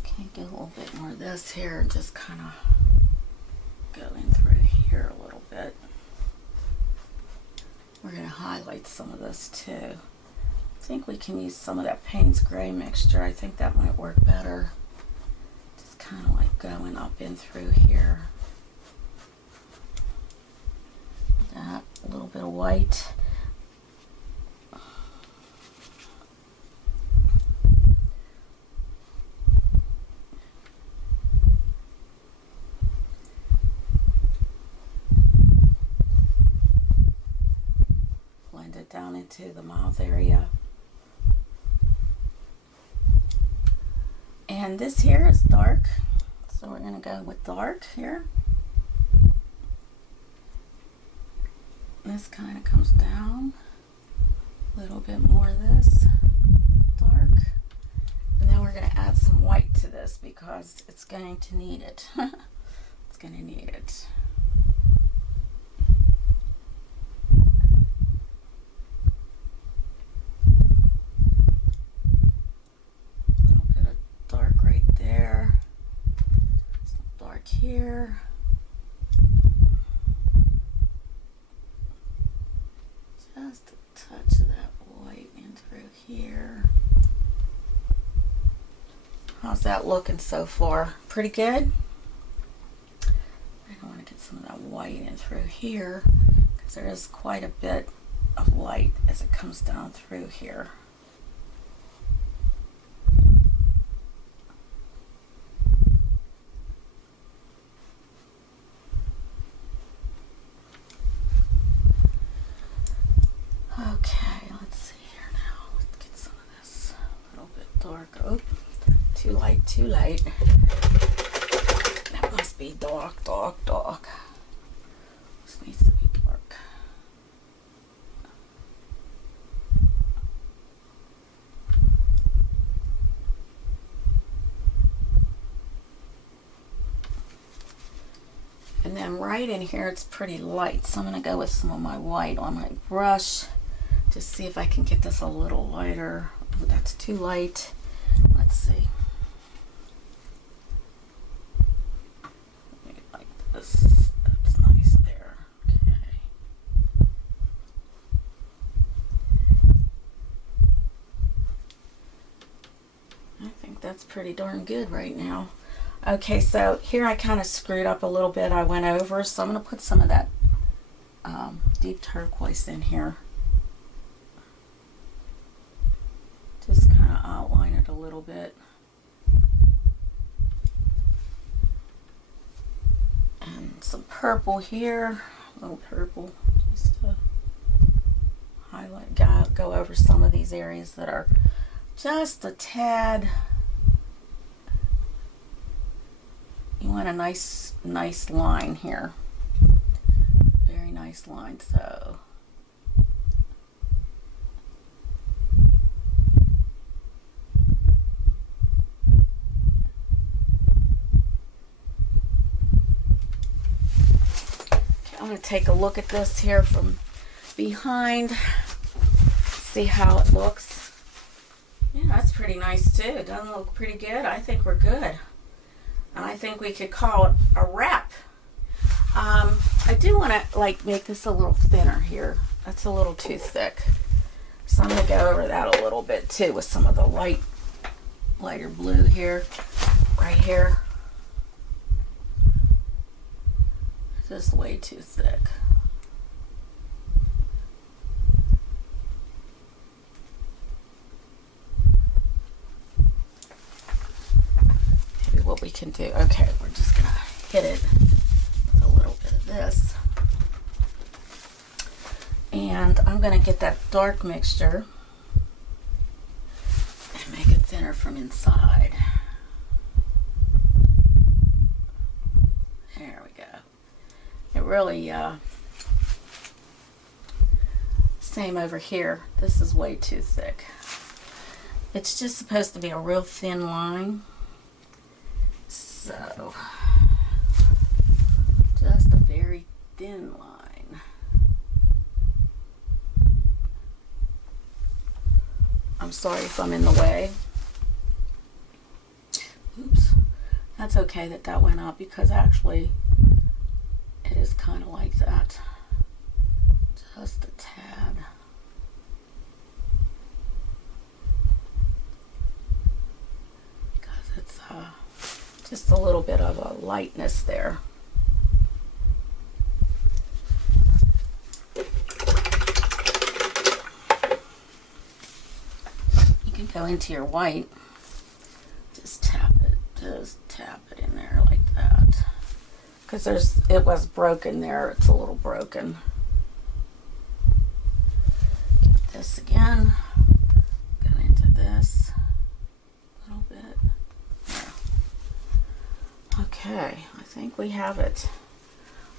Okay, get a little bit more of this here and just kind of go in through here a little bit. We're going to highlight some of this too. I think we can use some of that Payne's Gray mixture. I think that might work better. Just kind of like going up in through here. That, a little bit of white. Blend it down into the mouth area. And this here is dark, so we're going to go with dark here. This kind of comes down, a little bit more of this dark, and then we're going to add some white to this because it's going to need it. It's going to need it. A little bit of dark right there, some dark here. Just a touch of that white in through here. How's that looking so far? Pretty good? I want to get some of that white in through here because there is quite a bit of light as it comes down through here. Okay, let's see here now. Let's get some of this a little bit darker. Oh, too light, too light. That must be dark, dark, dark. This needs to be dark. And then right in here, it's pretty light, so I'm going to go with some of my white on my brush. Just see if I can get this a little lighter. Ooh, that's too light. Let's see. Maybe like this. That's nice there. Okay. I think that's pretty darn good right now. Okay, so here I kind of screwed up a little bit. I went over, so I'm going to put some of that deep turquoise in here. Just kind of outline it a little bit. And some purple here, a little purple, just to highlight, go over some of these areas that are just a tad. You want a nice line here. Very nice line, so. I'm going to take a look at this here from behind, see how it looks. Yeah, that's pretty nice too. It doesn't look pretty good. I think we're good. And I think we could call it a wrap. I do want to like make this a little thinner here. That's a little too thick. So I'm going to go over that a little bit too with some of the lighter blue here, right here. Just way too thick. Maybe what we can do, okay, we're just gonna hit it with a little bit of this. And I'm gonna get that dark mixture and make it thinner from inside. There we go. It really, same over here. This is way too thick. It's just supposed to be a real thin line. So, thin line. I'm sorry if I'm in the way. Oops. That's okay that that went up, because actually it is kind of like that. Just a tad. Because it's just a little bit of a lightness there. You can go into your white. Just tap it in there like that, because it was broken there. It's a little broken. Get this again, go into this a little bit there. Okay, I think we have it.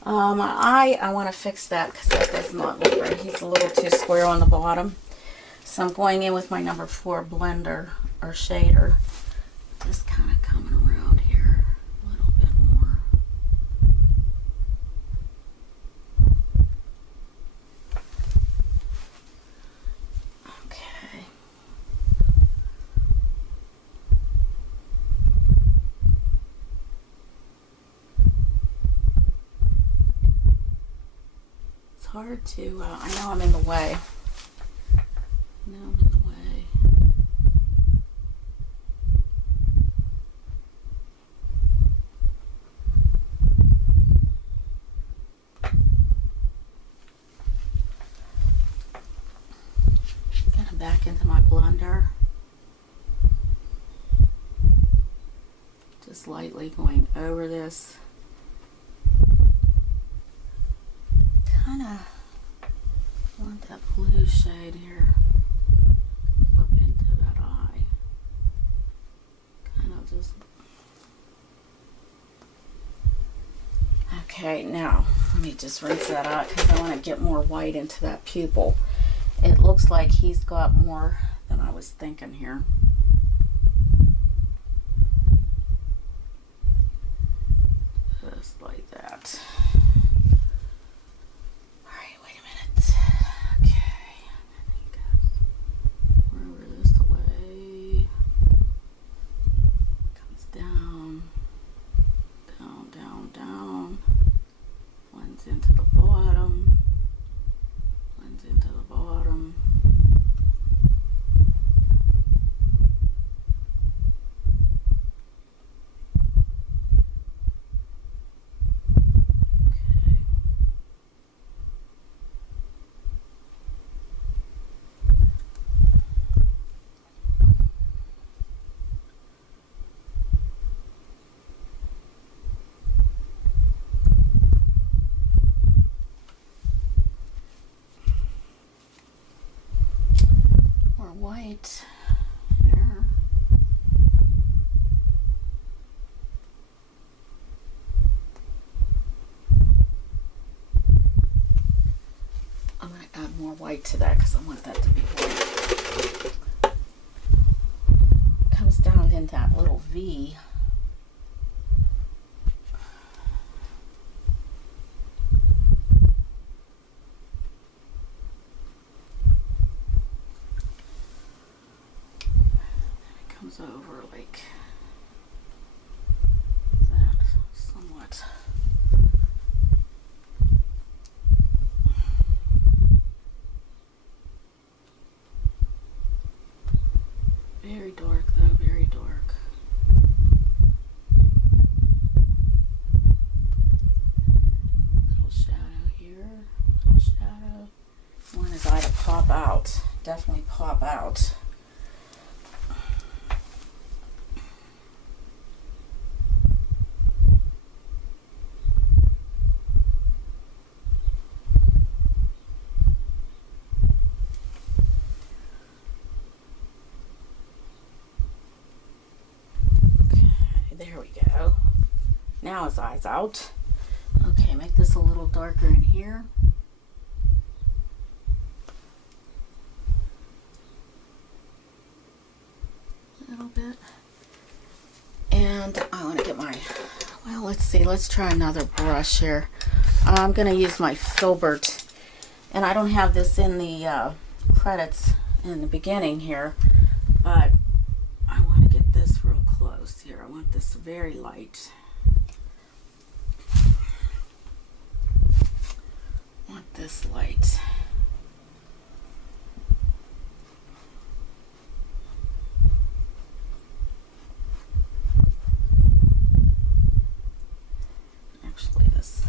My eye, I want to fix that because that does not look right. He's a little too square on the bottom, so I'm going in with my number 4 blender or shader. Just kind of coming around here a little bit more. Okay. It's hard to, I know I'm in the way. I know I'm in the way. Back into my blender, just lightly going over this, kind of want that blue shade here up into that eye, kind of just. Okay, now let me just rinse that out because I want to get more white into that pupil. It looks like he's got more than I was thinking here. Just like that. Alright, wait a minute. Okay. Over this way. Comes down. Down, down, down. Blends into the bottom. Blends into the bottom. Okay. White here. I'm going to add more white to that because I want that to be white. Comes down into that little V. Over like that somewhat. Very dark though, very dark. Little shadow here, little shadow. I want his eye to pop out, definitely pop out. There we go. Now his eye's out. Okay, make this a little darker in here. A little bit. And I want to get my, well, let's see, let's try another brush here. I'm going to use my filbert, and I don't have this in the credits in the beginning here, but I want to get this real close here. I want this very light. I want this light. Actually, this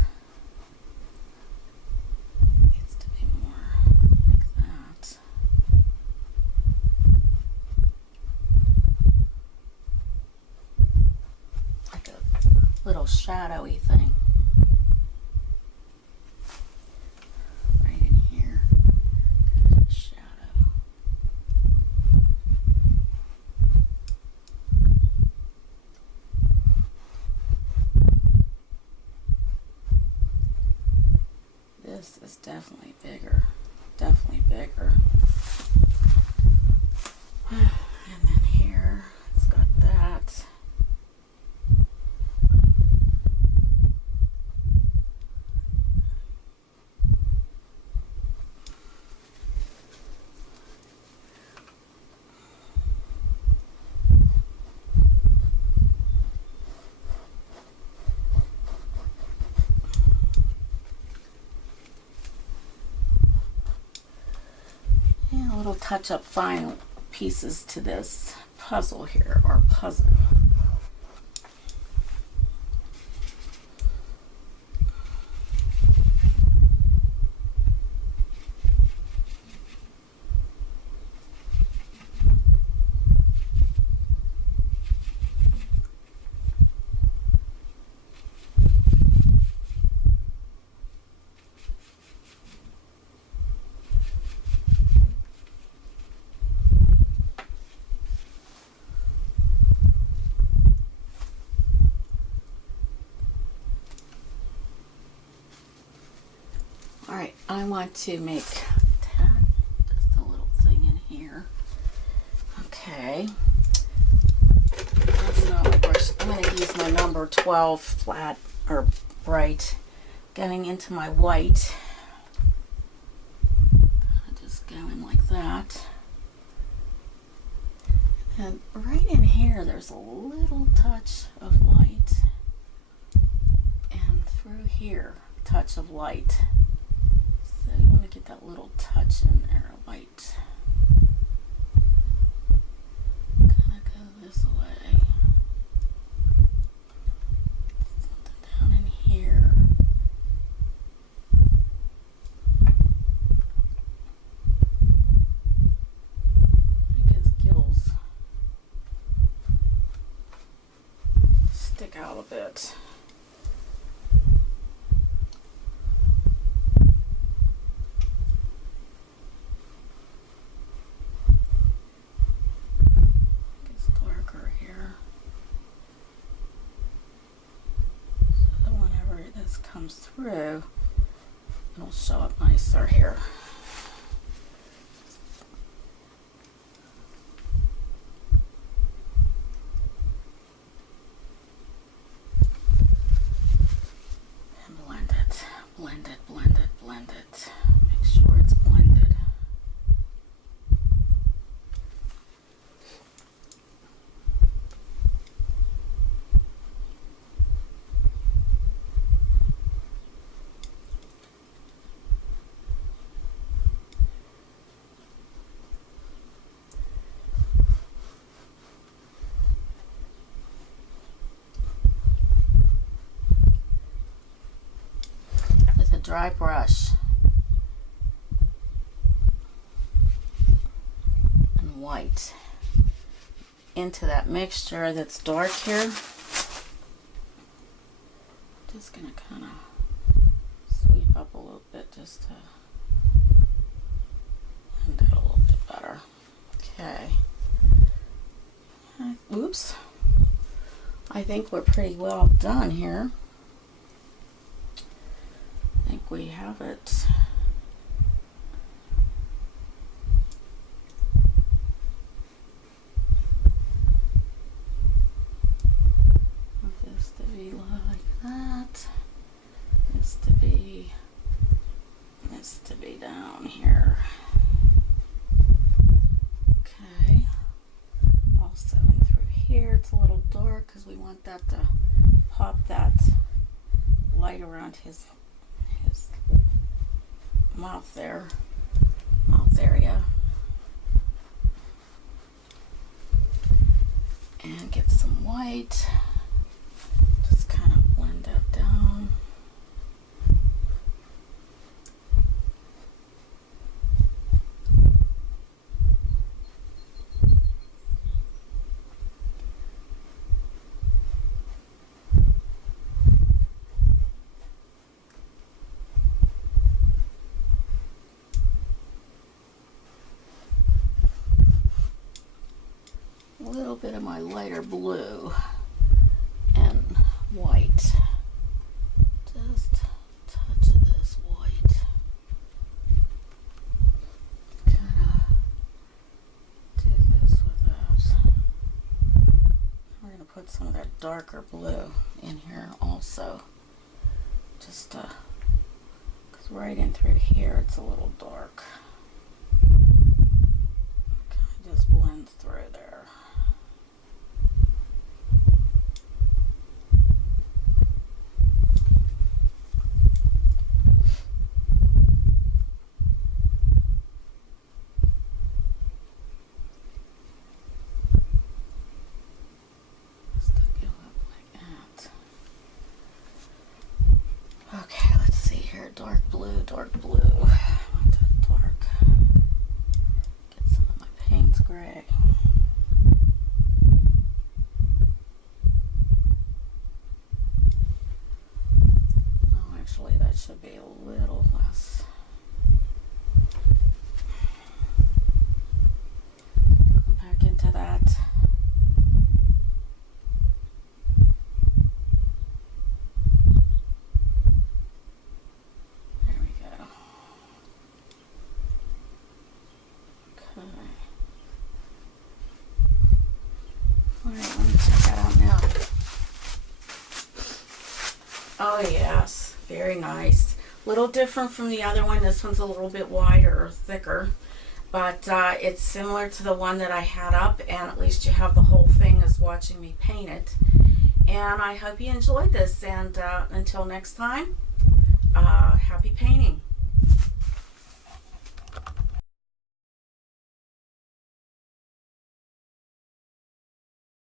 needs to be more like that. Like a little shadowy thing. Right in here. Kind of shadow. This is definitely bigger. Definitely bigger. And then here, it's got that. And a little touch-up final pieces to this puzzle here, or puzzle. Alright, I want to make that, just a little thing in here. Okay. That's not my brush. I'm going to use my number 12 flat, or bright, going into my white. Just go in like that. And right in here, there's a little touch of light. And through here, touch of light. So you want to get that little touch in there, light. Kind of go this way. Something down in here. Make his gills stick out a bit. Comes through, it'll show up nicer here. And blend it, blend it, blend it, blend it. Make sure it's blended. Dry brush and white into that mixture that's dark here. Just gonna kind of sweep up a little bit just to blend it a little bit better. Okay. Oops. I think we're pretty well done here. I think we have it. Want this to be like that. This to be want that to pop that light around his mouth there, mouth area. And get some white. Just kind of blend that down. A little bit of my lighter blue and white. Just a touch of this white. Kind of do this with that. We're going to put some of that darker blue in here also. Just because right in through here it's a little dark. Kind of just blends through there. Okay, let's see here. Dark blue, dark blue. I want that dark. Get some of my Payne's gray. Oh, actually, that should be a little less. Come back into that. Oh yes, very nice. Little different from the other one. This one's a little bit wider or thicker, but it's similar to the one that I had up, and at least you have the whole thing as watching me paint it. And I hope you enjoyed this, and until next time, happy painting.